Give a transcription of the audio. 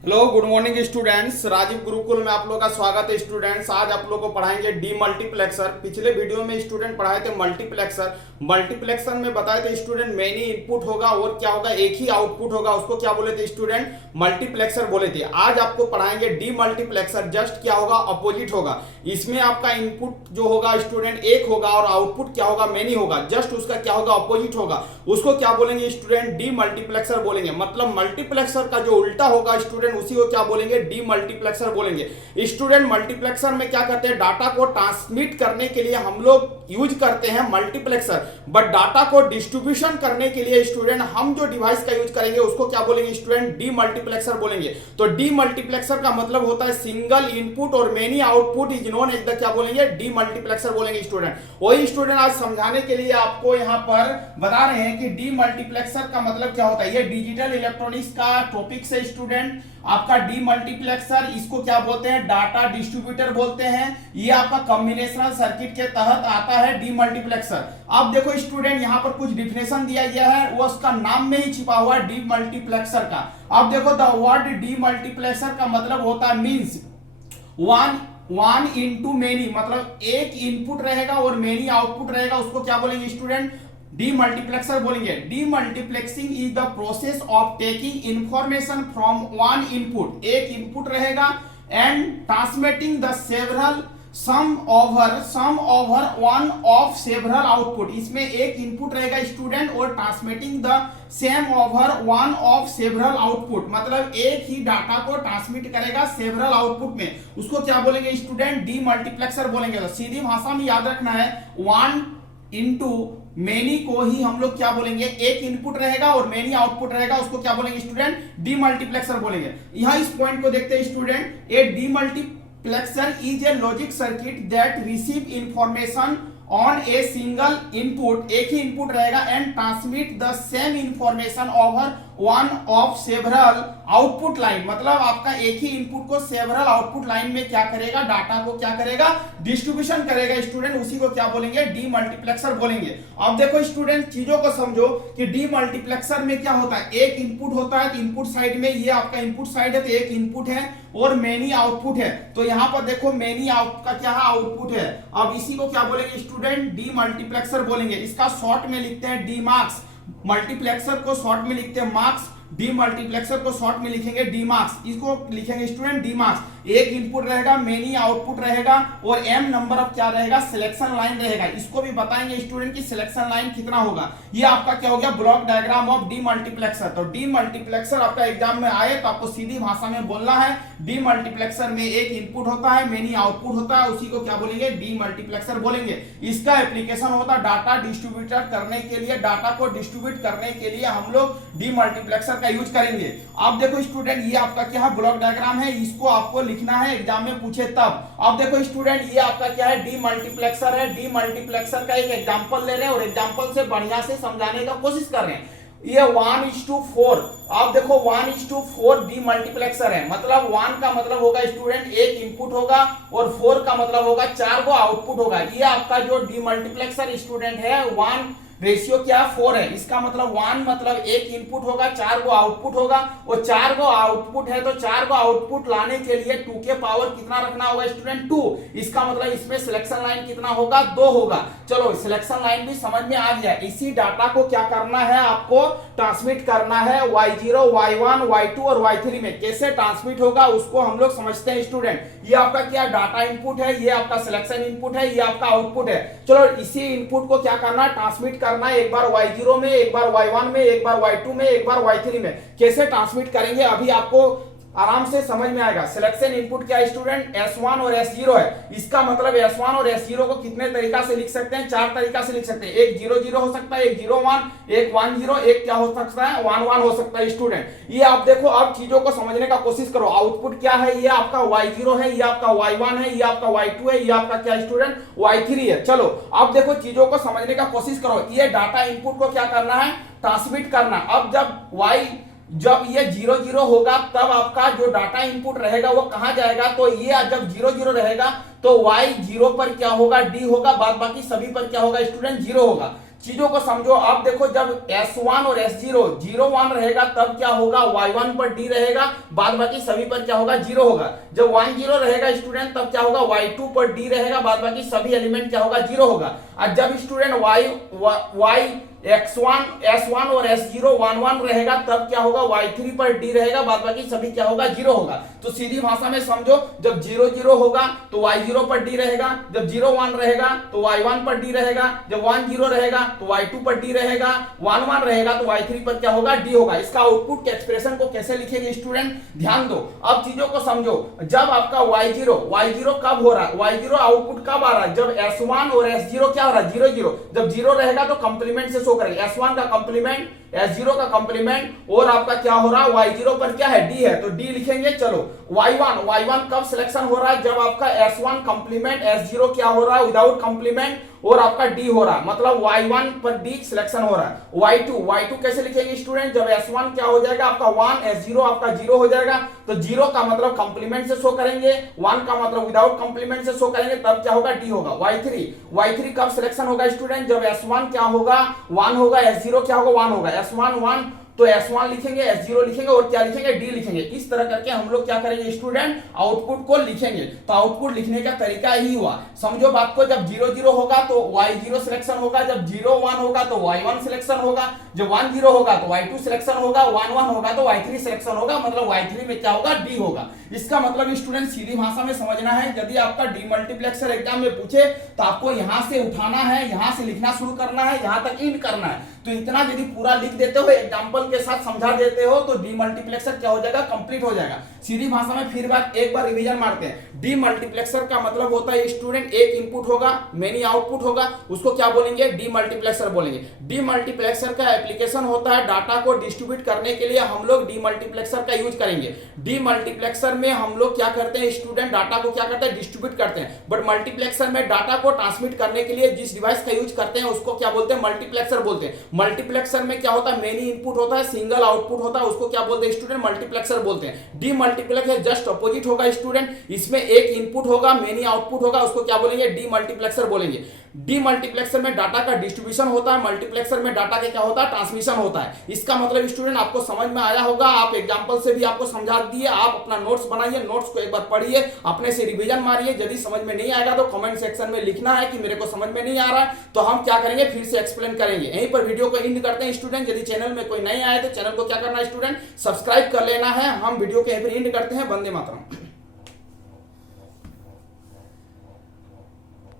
Hello good morning students, Rajiv Gurukul में आप लोगों का स्वागत है। स्टूडेंट्स आज आप लोगों को पढ़ाएंगे डी मल्टीप्लेक्सर। पिछले वीडियो में स्टूडेंट पढ़ाए थे मल्टीप्लेक्सर। मल्टीप्लेक्सर में बताए थे स्टूडेंट मेनी इनपुट होगा और क्या होगा, एक ही आउटपुट होगा, उसको क्या बोले थे स्टूडेंट, मल्टीप्लेक्सर बोले थे। आज आपको पढ़ाएंगे डी मल्टीप्लेक्सर। जस्ट क्या होगा, अपोजिट होगा। इसमें आपका इनपुट जो होगा स्टूडेंट एक होगा और आउटपुट क्या होगा, मेनी होगा। जस्ट उसका क्या होगा, अपोजिट होगा। उसको क्या बोलेंगे स्टूडेंट, डी मल्टीप्लेक्सर बोलेंगे। मतलब मल्टीप्लेक्सर का जो उल्टा होगा स्टूडेंट, उसी को क्या बोलेंगे, डी मल्टीप्लेक्सर बोलेंगे। स्टूडेंट मल्टीप्लेक्सर में क्या करते हैं, डाटा को ट्रांसमिट करने के लिए हम लोग यूज करते हैं मल्टीप्लेक्सर, बट डाटा को डिस्ट्रीब्यूशन करने के लिए स्टूडेंट हम जो डिवाइस का यूज करेंगे उसको क्या बोलेंगे स्टूडेंट, डी मल्टीप्लेक्सर बोलेंगे। तो डी मल्टीप्लेक्सर का मतलब होता है सिंगल इनपुट और many output is known as the क्या बोलेंगे, डी मल्टीप्लेक्सर बोलेंगे स्टूडेंट। वही स्टूडेंट आज समझाने के लिए आपको यहां पर बता रहे हैं कि डी मल्टीप्लेक्सर का मतलब क्या होता है। ये डिजिटल इलेक्ट्रॉनिक्स का टॉपिक से स्टूडेंट आपका डी मल्टीप्लेक्सर, इसको क्या बोलते हैं, डाटा डिस्ट्रीब्यूटर बोलते हैं। ये आपका कॉम्बिनेशनल सर्किट के तहत आता है डी मल्टीप्लेक्सर। अब देखो स्टूडेंट यहां पर कुछ डिफिनेशन दिया गया है, वो उसका नाम में ही छिपा हुआ है डी मल्टीप्लेक्सर का। अब देखो द वर्ड डी मल्टीप्लेक्सर का मतलब होता है मींस वन इनटू मेनी, मतलब एक इनपुट रहेगा और मेनी आउटपुट रहेगा, उसको क्या बोलेंगे स्टूडेंट, डी मल्टीप्लेक्सर बोलेंगे। Demultiplexing is the process of taking information from one input, एक इनपुट रहेगा, and transmitting the several same over one of several output. इसमें एक इनपुट रहेगा स्टूडेंट और transmitting the same over one of several output, मतलब एक ही data को ट्रांसमिट करेगा सेवरल आउटपुट में, उसको क्या बोलेंगे स्टूडेंट, डी मल्टीप्लेक्सर बोलेंगे। तो सीधी भाषा में याद रखना है, वन इनटू मेनी को ही हम लोग क्या बोलेंगे, एक इनपुट रहेगा और मेनी आउटपुट रहेगा, उसको क्या बोलेंगे स्टूडेंट, डी मल्टीप्लेक्सर बोलेंगे। यहां इस पॉइंट को देखते हैं student, A D multiplexer is a logic circuit that receive information on a single input, एक ही इनपुट रहेगा, and transmit the same information over one of several output line, मतलब आपका एक ही इनपुट को सेवरल आउटपुट लाइन में क्या करेगा, data को क्या करेगा, डिस्ट्रीब्यूशन करेगा स्टूडेंट, उसी को क्या बोलेंगे, डी मल्टीप्लेक्सर बोलेंगे। अब देखो स्टूडेंट चीजों को समझो कि डी मल्टीप्लेक्सर में क्या होता है, एक इनपुट होता है, तो इनपुट साइड में ये आपका इनपुट साइड है, तो एक इनपुट है और मेनी आउटपुट है। तो यहां पर देखो मेनी आउट का क्या आउटपुट है। अब इसी को क्या बोलेंगे स्टूडेंट, डी मल्टीप्लेक्सर बोलेंगे। इसका शॉर्ट में लिखते हैं डी मार्क्स, मल्टीप्लेक्सर को शॉर्ट में लिखते हैं मार्क्स, डी मल्टीप्लेक्सर को शॉर्ट में लिखेंगे डी मार्क्स, इसको लिखेंगे स्टूडेंट डी मार्क्स। एक इनपुट रहेगा, मेनी आउटपुट रहेगा और एम नंबर ऑफ क्या रहेगा, सिलेक्शन लाइन रहेगा। इसको भी बताएंगे स्टूडेंट की सिलेक्शन लाइन कितना होगा। ये आपका क्या हो गया, block diagram of D multiplexer. तो डी मल्टीप्लेक्सर आपका एग्जाम में आए तो आपको सीधी भाषा में बोलना है, डी मल्टीप्लेक्सर में एक इनपुट होता है, मेनी आउटपुट होता है, उसी को क्या बोलेंगे, डी मल्टीप्लेक्सर बोलेंगे। इसका एप्लीकेशन होता है डाटा डिस्ट्रीब्यूटर करने के लिए, डाटा को डिस्ट्रीब्यूट करने के लिए हम लोग डी मल्टीप्लेक्सर का यूज करेंगे। अब देखो स्टूडेंट ये आपका क्या है, ब्लॉक डायग्राम है, इसको आपको लिखना है एग्जाम में पूछे तब। अब देखो स्टूडेंट ये आपका क्या है, डी मल्टीप्लेक्सर है। डी मल्टीप्लेक्सर का एक एग्जांपल ले रहे हैं और एग्जांपल से बढ़िया से समझाने का कोशिश कर रहे हैं। ये 1:4, आप देखो 1:4 डी मल्टीप्लेक्सर है। मतलब 1 का मतलब होगा स्टूडेंट एक इनपुट होगा और 4 का मतलब होगा 4 को आउटपुट होगा। ये आपका जो डी मल्टीप्लेक्सर स्टूडेंट है 1 रेशियो क्या 4 है। इसका मतलब 1 मतलब एक इनपुट होगा, 4 को आउटपुट होगा, और 4 को आउटपुट है तो 4 को आउटपुट लाने के लिए 2 के पावर कितना रखना होगा स्टूडेंट, 2। इसका मतलब इसमें सिलेक्शन लाइन कितना होगा, 2 होगा। चलो सिलेक्शन लाइन भी समझ में आ गया। इसी डाटा को क्या करना है, आपको ट्रांसमिट करना है Y0, Y1, Y2 और Y3 में। कैसे ट्रांसमिट होगा उसको हम लोग समझते हैं स्टूडेंट। ये आपका क्या डाटा इनपुट है, ये आपका सिलेक्शन इनपुट है, ये आपका आउटपुट है। चलो इसी इनपुट को क्या करना है, ट्रांसमिट करना है, एक बार Y0 में, एक बार Y1 में, एक बार Y2 में, एक बार Y3 में। कैसे ट्रांसमिट करेंगे अभी आपको आराम से समझ में आएगा। सिलेक्शन इनपुट क्या है स्टूडेंट, S1 और S0 है। इसका मतलब S1 और S0 को कितने तरीका से लिख सकते हैं, 4 तरीका से लिख सकते हैं। एक 0-0 हो सकता है, एक 0-1, एक 1-0, एक क्या हो सकता है, 1-1 हो सकता है स्टूडेंट। ये आप देखो, अब चीजों को समझने का कोशिश करो। आउटपुट क्या है, ये आपका Y0 है, ये आपका Y1 है, ये आपका Y2 है, ये आपका क्या स्टूडेंट, Y3 है। चलो अब देखो चीजों को समझने का कोशिश करो। ये डाटा इनपुट को क्या करना है, ट्रांसमिट करना। अब जब ये 0-0 होगा तब आपका जो डाटा इनपुट रहेगा वो कहां जाएगा, तो ये जब 0-0 रहेगा तो Y0 पर क्या होगा, D होगा, बाद बाकी सभी पर क्या होगा स्टूडेंट, 0 होगा। चीजों को समझो। अब देखो जब S1 और S0 0 1 रहेगा तब क्या होगा, Y1 पर D रहेगा, बाद बाकी सभी पर क्या होगा 0 होगा। जब 1 0 रहेगा स्टूडेंट तब क्या होगा, Y2 पर D रहेगा, बाद बाकी सभी एलिमेंट क्या होगा 0 होगा। और जब स्टूडेंट S1 और S0 1 1 रहेगा तब क्या होगा, Y3 पर D रहेगा, बाद बाकी सभी क्या होगा 0 होगा। तो सीधी भाषा में समझो, जब 0 0 होगा तो Y0 पर D रहेगा, जब 0 1 रहेगा तो Y1 पर D रहेगा, जब 1 0 रहेगा तो Y2 पर D रहेगा, 1 1 रहेगा तो Y3 पर क्या होगा D होगा। इसका आउटपुट के एक्सप्रेशन को कैसे लिखेंगे स्टूडेंट, ध्यान दो। अब चीजों को समझो, जब आपका Y0 कब हो रहा है, Y0 आउटपुट कब आ रहा है, जब S1 और S0 क्या हो रहा है 0 0। जब 0 रहेगा तो कंप्लीमेंट से शो करेंगे, S1 का कंप्लीमेंट S0 का कंप्लीमेंट और आपका क्या हो रहा है Y0 पर क्या है D है, तो D लिखेंगे। चलो Y1 कब सिलेक्शन हो रहा है, जब आपका S1 कंप्लीमेंट S0 क्या हो रहा है विदाउट कंप्लीमेंट और आपका D हो रहा है, मतलब Y1 पर D सिलेक्शन हो रहा है। Y2 कैसे लिखेंगे स्टूडेंट, जब S1 क्या हो जाएगा आपका 1 S0 आपका 0 हो जाएगा, तो 0 का मतलब कंप्लीमेंट से शो करेंगे, 1 का मतलब विदाउट कंप्लीमेंट से शो करेंगे, तब क्या होगा D होगा। Y3 कब सिलेक्शन होगा स्टूडेंट, जब S1 क्या होगा 1 होगा, S0 क्या होगा 1 होगा, S1 1 तो S1 लिखेंगे, S0 लिखेंगे और क्या लिखेंगे D लिखेंगे। इस तरह करके हम लोग क्या करेंगे स्टूडेंट, आउटपुट को लिखेंगे। तो आउटपुट लिखने का तरीका ही हुआ, समझो बात को। जब 0 0 होगा तो Y0 सिलेक्शन होगा, जब 0 1 होगा तो Y1 सिलेक्शन होगा, जब 1 0 होगा तो Y2 सिलेक्शन होगा, 1 1 होगा तो Y3 सिलेक्शन होगा, मतलब Y3 में क्या होगा D होगा। इसका मतलब स्टूडेंट सीधी भाषा में समझना है, यदि आपका डीमल्टीप्लेक्सर एग्जाम में पूछे तो आपको यहां से उठाना है, यहां से लिखना शुरू करना है, यहां तक इंड करना है। तो इतना यदि पूरा लिख देते हो, एग्जांपल के साथ समझा देते हो, तो डीमल्टीप्लेक्सर क्या हो जाएगा, कंप्लीट हो जाएगा। सीधी भाषा में फिर एक बार रिवीजन मारते हैं। डीमल्टीप्लेक्सर का मतलब होता है स्टूडेंट, एक इनपुट होगा मेनी आउटपुट होगा, उसको क्या बोलेंगे डीमल्टीप्लेक्सर बोलेंगे। डीमल्टीप्लेक्सर का एप्लीकेशन होता है डाटा को डिस्ट्रीब्यूट करने के लिए, हम लोग डीमल्टीप्लेक्सर का यूज करेंगे। डीमल्टीप्लेक्सर में हम लोग क्या करते हैं स्टूडेंट, डाटा को क्या करते हैं डिस्ट्रीब्यूट करते हैं, बट मल्टीप्लेक्सर में डाटा को ट्रांसमिट करने के लिए जिस डिवाइस का यूज करते हैं उसको क्या बोलते हैं, मल्टीप्लेक्सर बोलते हैं। मल्टीप्लेक्सर में क्या होता है, मेनी इनपुट होता है, सिंगल आउटपुट होता है, उसको क्या बोलते हैं स्टूडेंट, मल्टीप्लेक्सर बोलते हैं। डीमल्टीप्लेक्सर जस्ट अपोजिट होगा स्टूडेंट, इसमें एक इनपुट होगा मेनी आउटपुट होगा, उसको क्या बोलेंगे डीमल्टीप्लेक्सर बोलेंगे। डीमल्टीप्लेक्सर में डाटा का डिस्ट्रीब्यूशन होता है, मल्टीप्लेक्सर में डाटा का क्या होता है ट्रांसमिशन होता है। इसका मतलब स्टूडेंट आपको समझ में आया होगा, आप एग्जांपल से भी आपको समझा दिए। आप अपना नोट्स बनाइए, नोट्स को एक बार पढ़िए, अपने से रिवीजन मारिए। यदि समझ में नहीं आएगा तो कमेंट सेक्शन में लिखना है कि मेरे को समझ में नहीं आ रहा है, तो हम क्या करेंगे फिर से एक्सप्लेन करेंगे। यहीं पर वीडियो को एंड करते हैं स्टूडेंट। यदि चैनल में कोई नहीं आए तो चैनल को क्या करना है स्टूडेंट, सब्सक्राइब कर लेना है। हम वीडियो को यहीं पर एंड करते हैं। वंदे मातरम।